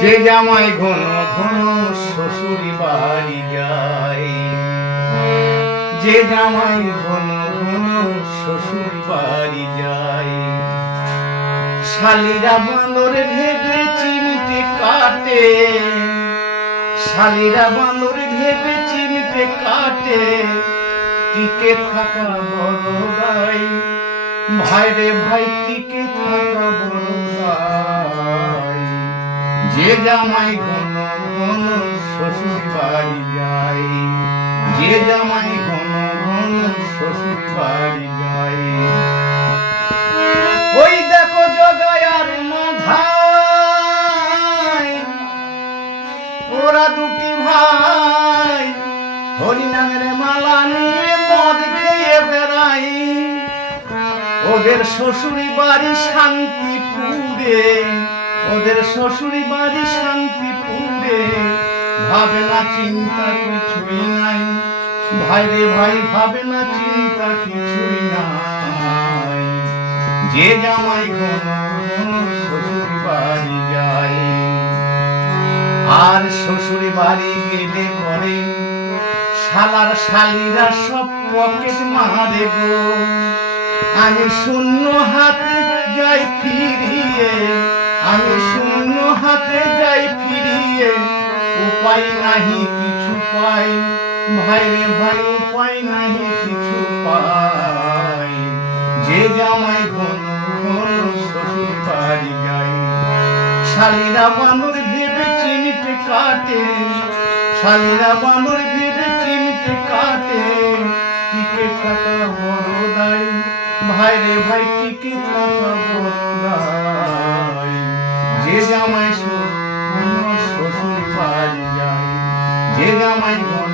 যে জামাই ঘন ঘন শ্বশুর বাড়ি যায়, যে জামাই ঘন ঘন শ্বশুর বাড়ি যায়, শালীরা বানর ভেবে চিমটে কাটে, শালীরা বানর ভেবে চিমটে কাটে, টিকে থাকা বড় দায়, ভাই রে ভাই টিকে থাকা বড় দায়। যে জামাই ঘন ঘন শ্বশুর বাড়ি যায়, যে জামাই ঘন ঘন শ্বশুর বাড়ি যায়। ওই দেখো জগায় আর মাধাই, ওরা দুটি ভাই হরিনামের মালা নিয়ে মদ খেয়ে বেড়াই। ওদের শ্বশুরি বাড়ি শান্তিপুরে, ওদের শ্বশুরি বাড়ি শান্তিপুরে, ভাবে না চিন্তা কিছুই নাই, ভাই রে ভাই ভাবে না চিন্তা কিছুই নাই। যে জামাই ঘন ঘন শ্বশুর বাড়ি যায়, আর শ্বশুর বাড়ি গেলে পরে শালার শালীরা সব পকেট মারে গো। আমি শূন্য হাতে যাই ফিরিয়ে, আমি শূন্য হাতে যাই ফিরিয়ে, উপায় নাহি কিছু পাই, ভাই রে ভাই উপায় নাহি কিছু পাই। যে জামাই ঘন ঘন শ্বশুর বাড়ি যায়, শালীরা বানর ভেবে চিমটে কাটে, শালীরা বানর ভেবে চিমটে কাটে, টিকে থাকা বড় দায়, ভাই রে ভাই টিকে থাকা বড় দায়। যে জামাই ঘন শ্বশুর বাড়ি যায়, যে জামাই ঘন